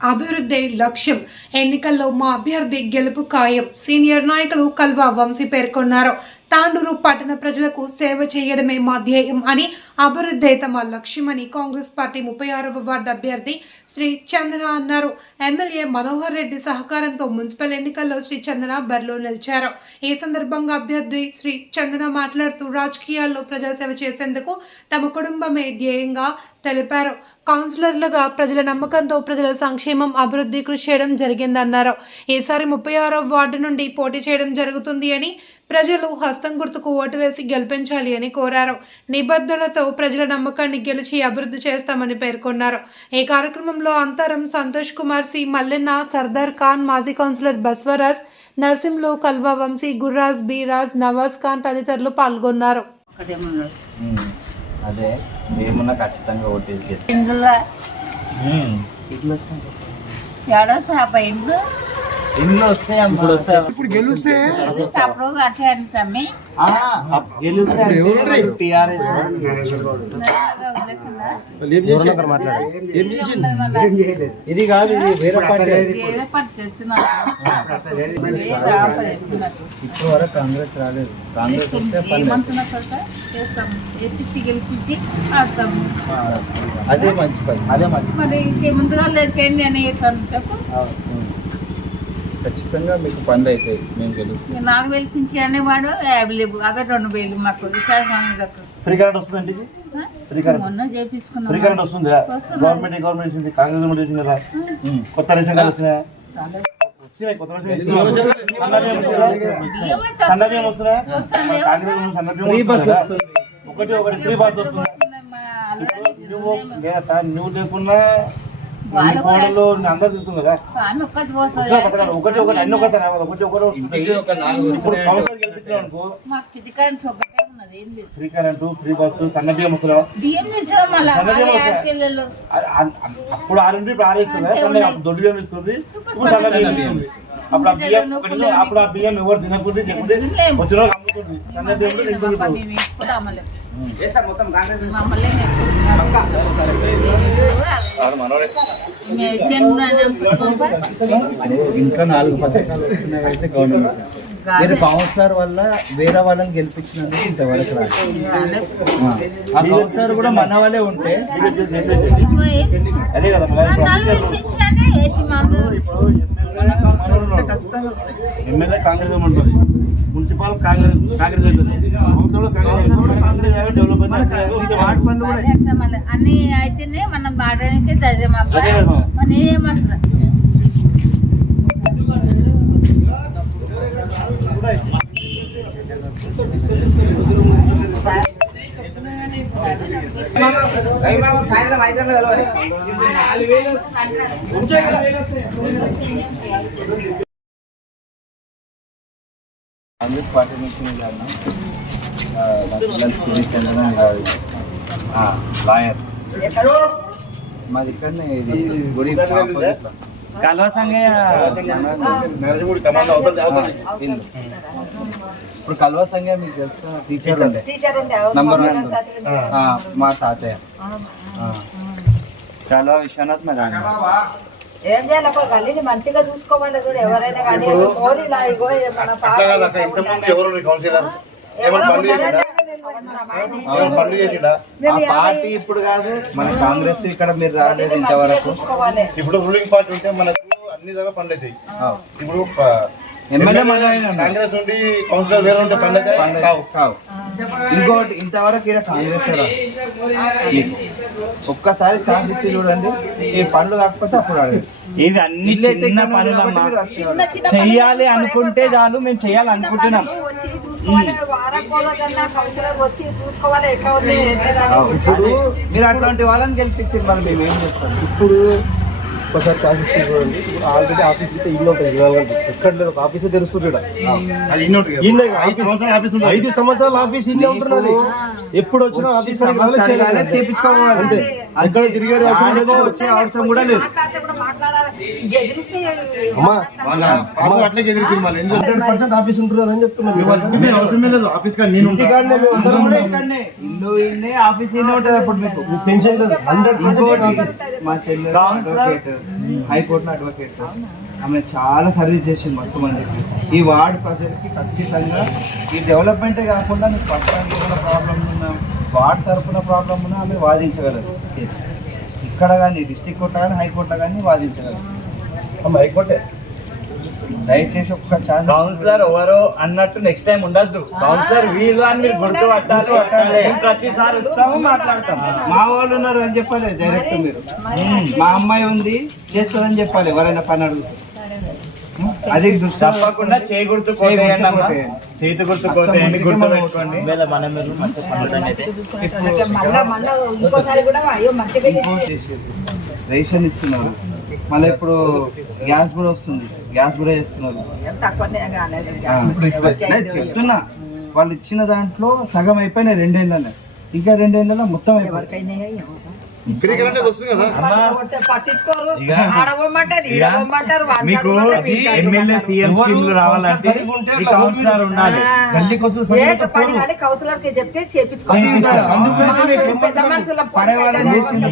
అభివృద్ధి లక్ష్యం. ఎన్నికల్లో మా అభ్యర్థి గెలుపు ఖాయం. సీనియర్ నాయకులు కల్వా వంశీ పేర్కొన్నారు. తాండూరు పట్టణ ప్రజలకు సేవ చేయడమే మా ధ్యేయం అని అభివృద్ధి తమ లక్ష్యమని కాంగ్రెస్ పార్టీ ముప్పై ఆరవ వార్డు అభ్యర్థి శ్రీ చందన అన్నారు. ఎమ్మెల్యే మనోహర్ రెడ్డి సహకారంతో మున్సిపల్ ఎన్నికల్లో శ్రీ చందన బరిలో నిలిచారు. ఈ సందర్భంగా అభ్యర్థి శ్రీ చందన మాట్లాడుతూ రాజకీయాల్లో ప్రజాసేవ చేసేందుకు తమ కుటుంబమే ధ్యేయంగా తెలిపారు. కౌన్సిలర్లుగా ప్రజల నమ్మకంతో ప్రజల సంక్షేమం అభివృద్ధి కృషి చేయడం జరిగిందన్నారు. ఈసారి ముప్పై ఆరో వార్డు నుండి పోటీ చేయడం జరుగుతుంది అని ప్రజలు హస్తం గుర్తుకు ఓటు వేసి గెలిపించాలి అని కోరారు. నిబద్ధతతో ప్రజల నమ్మకాన్ని గెలిచి అభివృద్ధి చేస్తామని పేర్కొన్నారు. ఈ కార్యక్రమంలో అంతరం సంతోష్ కుమార్ సి మల్లెన్న సర్దార్ ఖాన్ మాజీ కౌన్సిలర్ బస్వరాజ్ నర్సింహ్లో కల్వా వంశీ గుర్రాజ్ బి రాజ్ నవాజ్ ఖాన్ తదితరులు పాల్గొన్నారు. అదే ఏమున్నా ఖచ్చితంగా ఓటేసి ఇట్లా ఏడో సాప ఇంట్లో ఇప్పుడు గెలిస్తే? ఇది కాదు ఇది వేరే పార్టీ. ఇప్పుడు. వరకు కాంగ్రెస్ రాలేదు. కాంగ్రెస్ వస్తే అదే మంచి పని. అదే మంచి ముందుగా లేకండి అని చెప్పు. ఖచ్చితంగా మీకు పనులు అవుతాయి మేము గెలుస్తాం. ఇక నాలుగు వేలు పింఛన్ అనేవాడు యాభై లేవు అవే రెండు వేలు మాకు ఫ్రీ కరెంట్ వస్తుందండి ఫ్రీ కరెంట్. మొన్న ఫ్రీ కరెంట్ వస్తుందా. గవర్నమెంట్ గవర్నమెంట్ ఇచ్చింది కాంగ్రెస్ గవర్నమెంట్ ఇచ్చింది కదా. కొత్త రేషన్ కార్డు వచ్చినాయా కాంగ్రెస్. ఒకటి ఒకటి ఫ్రీ బస్ వస్తుంది? నువ్వు లేకున్నా ఒకటి ఒకటి అన్ని ఒకసారి రావాలి. ఒకటి ఒకటి ఫ్రీ కరెంటు ఫ్రీ బస్సు బియ్యం అప్పుడు ఆరు ఇప్పుడు ఆరేస్తుంది సన్న దొడ్డు బియ్యం ఇస్తుంది. ఇప్పుడు సన్న బియ్యం ఇస్తుంది. అప్పుడు ఆ బియ్యం అప్పుడు ఆ బియ్యం ఎవరు తినకుండా చెప్పండి వచ్చిన ఇంకా నాలుగు పథకాలు వస్తున్నాయి అయితే గవర్నమెంట్ మీరు సార్ వల్ల వేరే వాళ్ళని గెలిపించినందుకు ఇంతవరకు ఆ. పవన్ సార్ కూడా మన వాళ్ళే ఉంటే అదే కదా ఎమ్మెల్యే కాంగ్రెస్ ఉంటుంది మున్సిపల్ కాంగ్రెస్ కాంగ్రెస్ పనులు కూడా అన్ని అయితేనే మనం వాడడానికి ధైర్యం ఏమంటున్నా? రవిబాబు సాయంత్రం ఐదు కాంగ్రెస్ పార్టీ నుంచి నేను అన్నా. ఆ, నా పిల్లలు తిరిగి చెందడం కాదు ఆ, లాయర్ మాది ఇక్కడనే ఇది గుడి opposite లో. కలవ సంగయ్య నరసింహుడి కమాండ్ అవుతుంది అవుతుంది ఇల్లు. ఇప్పుడు కల్వ సంగయ్య మీకు తెలుసా టీచర్ ఉండే నంబర్ వన్ ఆ, మా తాతయ్య ఆ. కల్వ విశ్వనాథ్ మరి ఆయన. ఏం చేయాలి? అప్పుడు గల్లీని మంచిగా చూసుకోవాలి ఎవరైనా కానీ ఇగో మన పార్టీ ఇప్పుడు కాదు. మన కాంగ్రెస్ ఇక్కడ మీరు రాలేదు ఇంతవరకు. ఇప్పుడు రూలింగ్ పార్టీ ఉంటే మనకు అన్ని దగ్గర పనులు అవుతాయి. ఇప్పుడు మన. కాంగ్రెస్ ఉండి కౌన్సిలర్ వేరే ఉంటే పనులు అయితే పండుగ. కావు. కావు. ఇంకోటి ఇంతవరకు ఇక్కడ కాంగ్రెస్. ఒక్కసారి ఛాన్స్ ఇచ్చి చూడండి. ఈ పనులు కాకపోతే అప్పుడు అడగండి. ఇవి అన్ని చిన్న పనులమ్మా చెయ్యాలి అనుకుంటే చాలు మేము చేయాలి అనుకుంటున్నాం. ఇప్పుడు మీరు అట్లాంటి వాళ్ళని గెలిపించి మరి మేము ఏం చేస్తాం? ఇప్పుడు ఒకసారి ఛాన్స్ చూడండి ఆల్రెడీ ఆఫీస్ అయితే ఇల్లు ఉంటుంది ఎక్కడ లేదు ఒక ఆఫీస్ తెలుస్తుంది ఐదు సంవత్సరాలు ఆఫీస్ ఉంటుంది. ఐదు సంవత్సరాల ఆఫీస్ ఇల్లే ఉంటున్నది. ఎప్పుడు వచ్చినా ఆఫీస్ అంతే. అవసరం లేదు వచ్చే అవసరం కూడా లేదు. కూడా ఆఫీస్ ఉంటున్నారని? అవసరమే లేదు ఆఫీస్ కానీ నేను కూడా ఇల్లు ఆఫీస్ ఉంటుంది అప్పుడు మీకు. మీకు టెన్షన్ లేదు. హండ్రెడ్ ఇంకోటి పర్సెంట్ మా చెల్లి అడ్వకేట్ ఆమె చాలా సర్వీస్ చేసింది మస్తు మందికి. ఈ వార్డ్ ప్రజలకి ఖచ్చితంగా ఈ డెవలప్మెంటే కాకుండా నీకు పట్టణానికి ఏమైనా ప్రాబ్లం ఉన్నా వార్డ్ తరఫున ప్రాబ్లం ఉన్నా ఆమె వాదించగలరు. ఇక్కడ కానీ డిస్టిక్ కోర్టులో కానీ హైకోర్టులో కానీ వాదించగలరు అమ్మ అయిపోతే దయచేసి ఒక్క ఛాన్స్ కౌన్సిలర్ ఎవరో అన్నట్టు నెక్స్ట్ టైం ఉండద్దు. కౌన్సిలర్ వీళ్ళు అని మీరు గుర్తు పట్టాలి. పట్టాలి. ప్రతిసారి వస్తాము మాట్లాడతాం. మా వాళ్ళు ఉన్నారు అని చెప్పాలి డైరెక్ట్ మీరు. మా అమ్మాయి ఉంది చేస్తుందని చెప్పాలి ఎవరైనా పని అడుగుతారు అది తప్పకుండా చేయి గుర్తు చేతి గుర్తు పెట్టుకోండి. రేషన్ ఇస్తున్నారు. మళ్ళీ ఇప్పుడు గ్యాస్ కూడా వస్తుంది. గ్యాస్ కూడా చేస్తున్నారు. చెప్తున్నా. వాళ్ళు ఇచ్చిన దాంట్లో సగం అయిపోయినాయి రెండేళ్ళలో ఇంకా రెండేళ్ళలో మొత్తం అయిపోయి మీకు ఎమ్మెల్యే సీఎం స్కీమ్లు రావాలంటే ఈ కౌన్సిలర్ ఉండాలి. కౌన్సిలర్కి చెప్తే పర్యావరణం చేసి-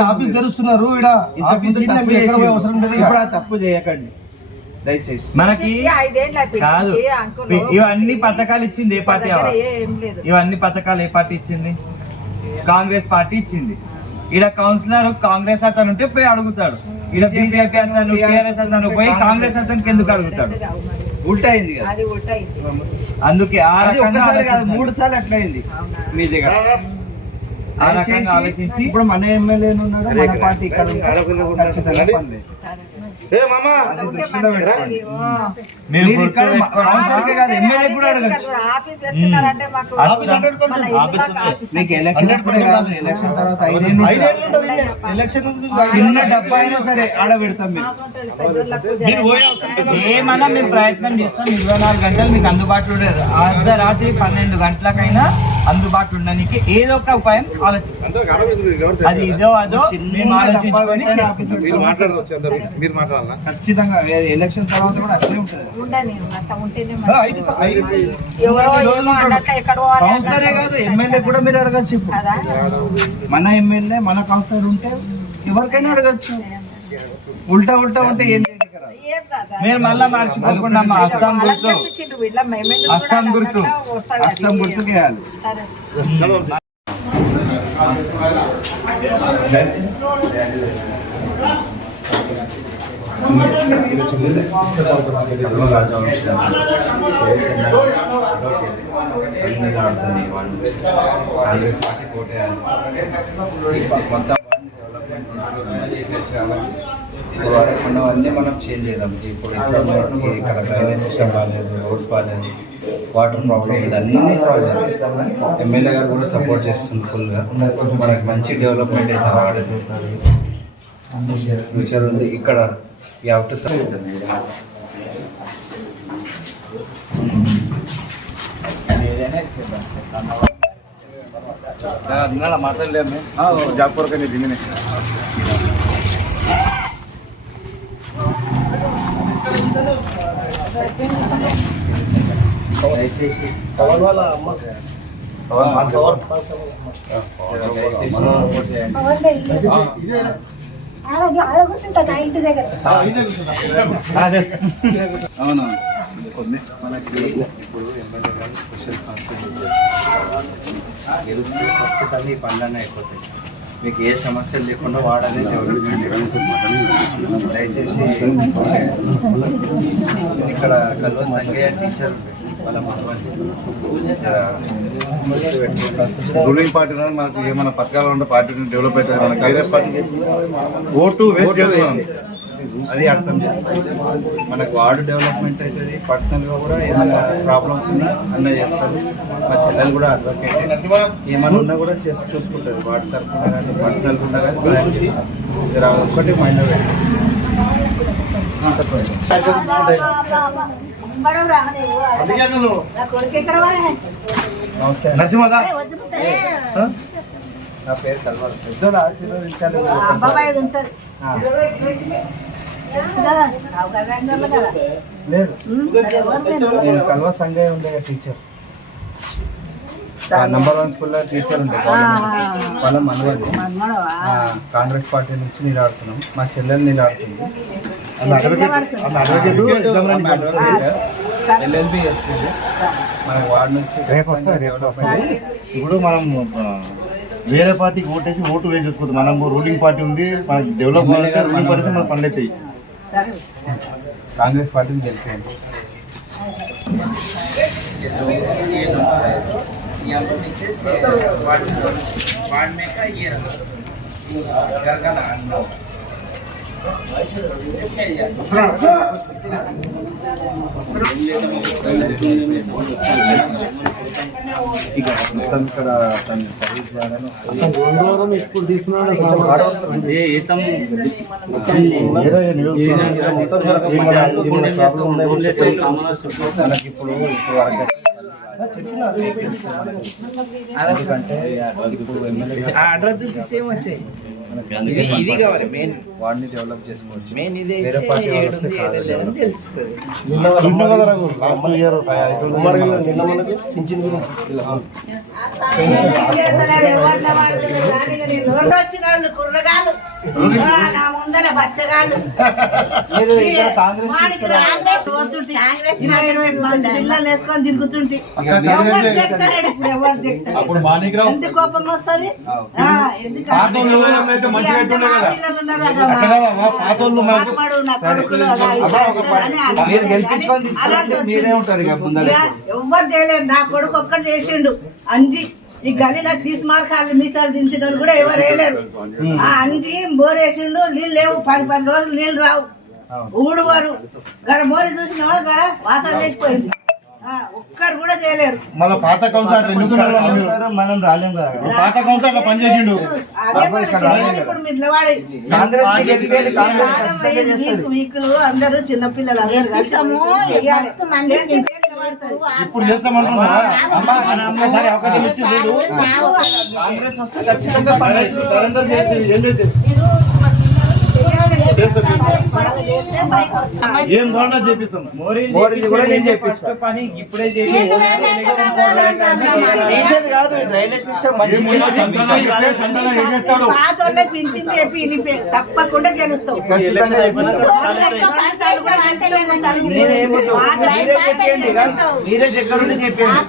ఆఫీస్ తెరుస్తున్నారు ఆఫీస్. అవసరం లేదు. ఇప్పుడు తప్పు చేయకండి. దయచేసి. మనకి కాదు. ఇవన్నీ పథకాలు ఇచ్చింది ఏ పార్టీ ఇవన్నీ పథకాలు ఏ పార్టీ ఇచ్చింది? కాంగ్రెస్ పార్టీ ఇచ్చింది. ఈడ కౌన్సిలర్ కాంగ్రెస్ అతను ఉంటే పోయి అడుగుతాడు. ఈడ బీజేపీ అతను టీఆర్ఎస్ అతను పోయి కాంగ్రెస్ అతనికి ఎందుకు అడుగుతాడు? ఉల్టైంది అందుకే ఆ రకంగా మూడు సార్లు అట్లా అయింది. మీ దగ్గర. ఆ రకంగా ఆలోచించి ఇప్పుడు మన ఎమ్మెల్యే ఉన్నాడు మన పార్టీ ఇక్కడ. ఖచ్చితంగా. ఏ మామా? మీరు ఇక్కడ కాదు ఎమ్మెల్యే కూడా అడగచ్చు. మాకు ఎలక్షన్ అప్పుడే కాదు ఎలక్షన్ తర్వాత ఐదేళ్ళు. ఎలక్షన్. చిన్న డబ్బా అయినా సరే ఆడ పెడతాం మీరు పెద్దోళ్ళకు మీరు పోయే అవసరం లేదు. ఏమన్నా మేము ప్రయత్నం చేస్తాం. ఇరవై నాలుగు గంటలు మీకు అందుబాటులో ఉండదు. అర్ధరాత్రి పన్నెండు గంటలకైనా అందుబాటులో ఉండడానికి ఏదో ఒక ఉపాయం ఆలోచిస్తాం. అందరూ ఆడపిల్లలు ఎవరు అది ఇదో అదో మేము ఆలోచించుకొని మీరు మాట్లాడవచ్చు అందరు. మీరు మాట్లాడాలా? ఖచ్చితంగా ఎలక్షన్ తర్వాత కూడా అట్లే ఉంటుంది. కాదు ఎమ్మెల్యే కూడా మీరు అడగచ్చు ఇప్పుడు. మన ఎమ్మెల్యే మన కౌన్సిలర్ ఉంటే ఎవరికైనా అడగచ్చు. ఉల్టా ఉల్టా ఉంటే ఏం మీరు మళ్ళా మర్చిపోకుండా వాళ్ళకి గుర్తు. అస్సాం గుర్తు. అస్సాం గుర్తు చేయాలి. కాంగ్రెస్ పార్టీ కోటేయాలి. మొత్తం వరకు అన్నీ మనం చేంజ్ చేద్దాం. ఇప్పుడు ఇక్కడ మనకి ఇక్కడ డ్రైనేజ్ సిస్టమ్ బాగాలేదు రోడ్స్ బాగాలేదు వాటర్ ప్రాబ్లం అన్నీ సాల్వ్ చేయాలి ఎమ్మెల్యే గారు కూడా సపోర్ట్ చేస్తుంది ఫుల్గా. మనకి మంచి డెవలప్మెంట్ అయితే వాడదు ఫ్యూచర్ ఉంది. ఇక్కడ ఈ అవుట్ మాట్లాడలేము జాబ్ కొరకు దీనినే దయచేసి పవన్ వాళ్ళ అమ్మ ఆ, ఇదే అవును? మనకి ఇప్పుడు ఎమ్మెల్యే గారు స్పెషల్ ఫంక్షన్ గెలిస్తే ఖచ్చితంగా ఈ పనులన్నీ అయిపోతాయి మీకు ఏ సమస్యలు లేకుండా వాడాలి దయచేసి ఇక్కడ కల్వ సంగయ్య టీచర్. వాళ్ళ రూలింగ్ పార్టీ మనకు ఏమైనా పథకాలు ఉంటే పార్టీ డెవలప్ అవుతుంది. మనకి ఓటు వేస్ట్ చేస్తున్నాం. అది అర్థం చేసుకోవాలి. మనకు వార్డు డెవలప్మెంట్ అవుతుంది. పర్సనల్గా కూడా ఏమైనా ప్రాబ్లమ్స్ ఉన్నా అన్న చేస్తారు. మా చెల్లెలు కూడా అడ్వకేట్ ఏమైనా ఉన్నా కూడా చేసి చూసుకుంటుంది. వార్డు తరఫున కానీ పర్సనల్ ఉన్నా కానీ సాయం చేస్తారు. ఒక్కటి మైండ్లో పెట్టండి అందుకే నువ్వు నా పేరు కలవాలి పెద్దోళ్ళు ఆశీర్వదించాలి. లేదు? నేను కల్వ ఉండే టీచర్ నంబర్ వన్ స్కూల్లో టీచర్ ఉండే వాళ్ళ కాంగ్రెస్ పార్టీ నుంచి నిలబడుతున్నాం. మా చెల్లెలు నిలబడుతుంది. ఎల్ఎల్బి చేస్తుంది మన వార్డు నుంచి డెవలప్మెంట్ ఇప్పుడు మనం వేరే పార్టీకి ఓటేసి ఓటు వేసి చూసుకోవద్దు మనం రూలింగ్ పార్టీ ఉంది మనకి డెవలప్ రూలింగ్ పార్టీ మన పనులు అవుతాయి. కాంగ్రెస్ పార్టీని గెలిపేయండి ఇక మొత్తం ఇక్కడ తన సర్వీస్ ద్వారానే ఇప్పుడు తీసుకున్నాడు మనకి ఇప్పుడు ఇప్పుడు వరకు ఎందుకంటే ఇప్పుడు అడ్రస్ చూపిస్తే ఏమొచ్చాయి ఇది కావాలి మెయిన్ వాడిని డెవలప్ చేసుకోవచ్చు. మెయిన్ ఇది కాదు. తెలుస్తుంది. నిన్న మనకి. పింఛన్ గురించి వేసుకొని తిరుగుతుంటే ఎవరు ఎవరు ఎంత కోపం వస్తుంది? ఎందుకు మనకు మాట్లాడు, నా కొడుకు ఒక్కడు చేసిండు. అంజి ఈ గల్లీలో తీసుమార్కాలు మీసాలు దించిన వాళ్ళు కూడా ఎవరు వేయలేరు. ఆ అంజి బోరేసిండు నీళ్ళు లేవు పది పది రోజులు నీళ్ళు రావు. ఊడువారు. గడ బోరి చూసినావా గడ వాసన లేచిపోయింది. ఆ, ఒక్కరు కూడా చేయలేరు. మళ్ళీ పాత కౌన్సిలర్ ఎన్నుకున్నారు మీరు. మనం రాలేం కదా. పాత కౌన్సిలర్ పనిచేసిండు మరి మీరు అందరూ చిన్నపిల్లలు అందరూ ఇప్పుడు చేస్తామంటున్నారా? కాంగ్రెస్ వస్తే ఖచ్చితంగా పని అవుతుంది. నరేందర్ చేసి ఏం బాగున్నా చేపిస్తాం. మోరీది కూడా నేను చేపిస్తా. పని ఇప్పుడే కాదు డ్రైనేజ్ సిస్టమ్ పింఛన్ చెప్పి తప్పకుండా గెలుస్తావు మీరే చెప్పండి. కదా. మీరే దగ్గర చెప్పండి.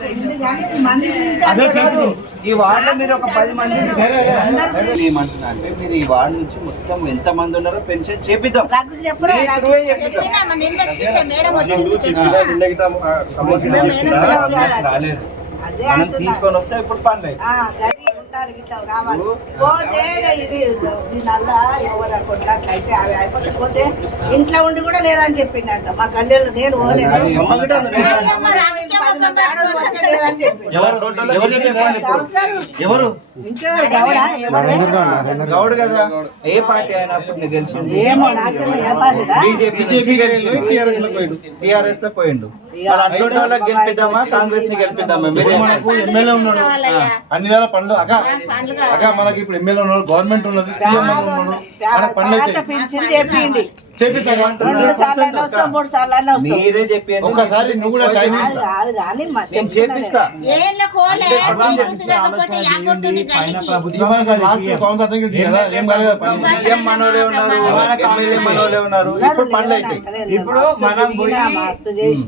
ఈ వార్డులో మీరు ఒక పది మంది ఏమంటున్నా అంటే మీరు ఈ వార్డు నుంచి మొత్తం ఎంత మంది ఉన్నారో పెన్షన్ చేపిద్దాం. రాలేదు. మనం. తీసుకొని వస్తే ఇప్పుడు పోతే ఇంట్లో ఉండి కూడా లేదని చెప్పిండంట. మా గల్లెలు నేను పోలేదు ఎవరు? గౌడా? ఎవరు? గౌడ్ కదా? ఏ పార్టీ? బీజేపీ టిఆర్ఎస్లో పోయిండు. అటువంటి వాళ్ళకి గెలిపిద్దామా? కాంగ్రెస్ని గెలిపిద్దామా? మీరే మనకు ఎమ్మెల్యే ఉన్నాడు. అన్ని వేల పనులు అక్క అక్క మనకి ఇప్పుడు ఎమ్మెల్యే ఉన్నాడు గవర్నమెంట్ ఉన్నది సీఎం ఉన్నాడు మనకు పనులు అయితే మీరే నువ్వు కూడా టైం చేపిస్తా. ఇప్పుడు మనం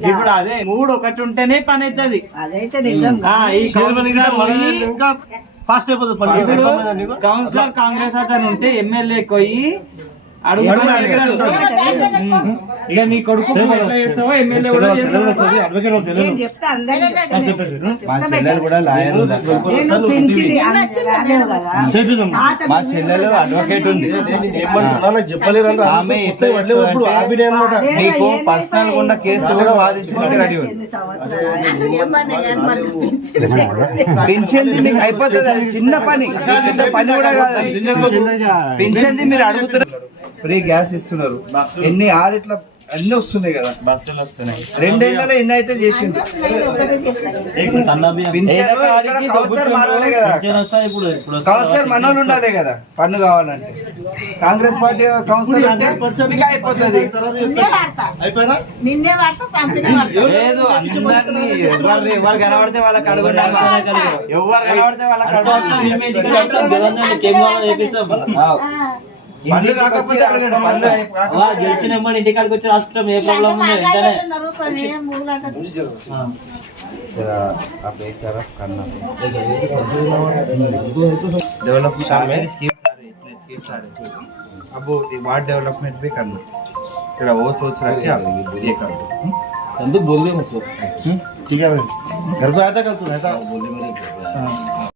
ఇప్పుడు అదే మూడు ఒకటి ఉంటేనే పని అవుతుంది అదైతే నిజం. ఈ ఫాస్ట్ అయిపోతుంది కౌన్సిలర్ కాంగ్రెస్ అతను ఉంటే ఎమ్మెల్యే పోయి అడుగుతాడు ఇక నీ కొడుకు చేస్తావో? ఎమ్మెల్యే కూడా మా చెల్లెలు అడ్వకేట్ ఉంది. చెప్పలేదంటే ఆమె ఇప్పుడు ఆపిడే అనమాట ఏమైపోయి- పర్సనల్ ఉన్న కేసు కూడా వాదించడానికి రెడీ ఉంది. మీకు అయిపోతుంది అది చిన్న పని. పెద్ద పని కూడా కాదు. అది. పెన్షన్ మీరు అడుగుతున్నారు ఫ్రీ గ్యాస్ ఇస్తున్నారు. ఎన్ని ఆరు ఇట్లా అన్ని వస్తున్నాయి కదా. బస్సులు వస్తున్నాయి. రెండేళ్ళలో ఎన్ని అయితే చేసిండు కౌన్సిలర్ మారాలి కదా. కౌన్సిలర్ మనోళ్ళు ఉండాలి కదా పన్ను కావాలంటే. కాంగ్రెస్ పార్టీ కౌన్సిలర్ అంటే మీకు అయిపోతుంది. లేదు ఎవరు ఎవరు కనబడితే వాళ్ళకి అడుగుంటారు ఎవరు కనబడితే వాళ్ళకి పన్ను కాకపోతే అడగండి పన్ను కాకపోతే గెలిచిన ఇంటికాడికి వచ్చి రాసుకుంటాం ఏ ప్రాబ్లం ఉంది వెంటనే ఉన్నారు, కొన్ని మూలంటారు. जरा आप एक तरफ करना डेवलपमेंट सारे स्कीम्स आ रहे इतने स्कीम्स आ रहे अब वो वार्ड डेवलपमेंट भी करना तेरा वो सोच रहा कि आप ये कर दो हम्म? संदूक बोल दे मुझको ठीक है भाई घर पे आया था कल तू रहता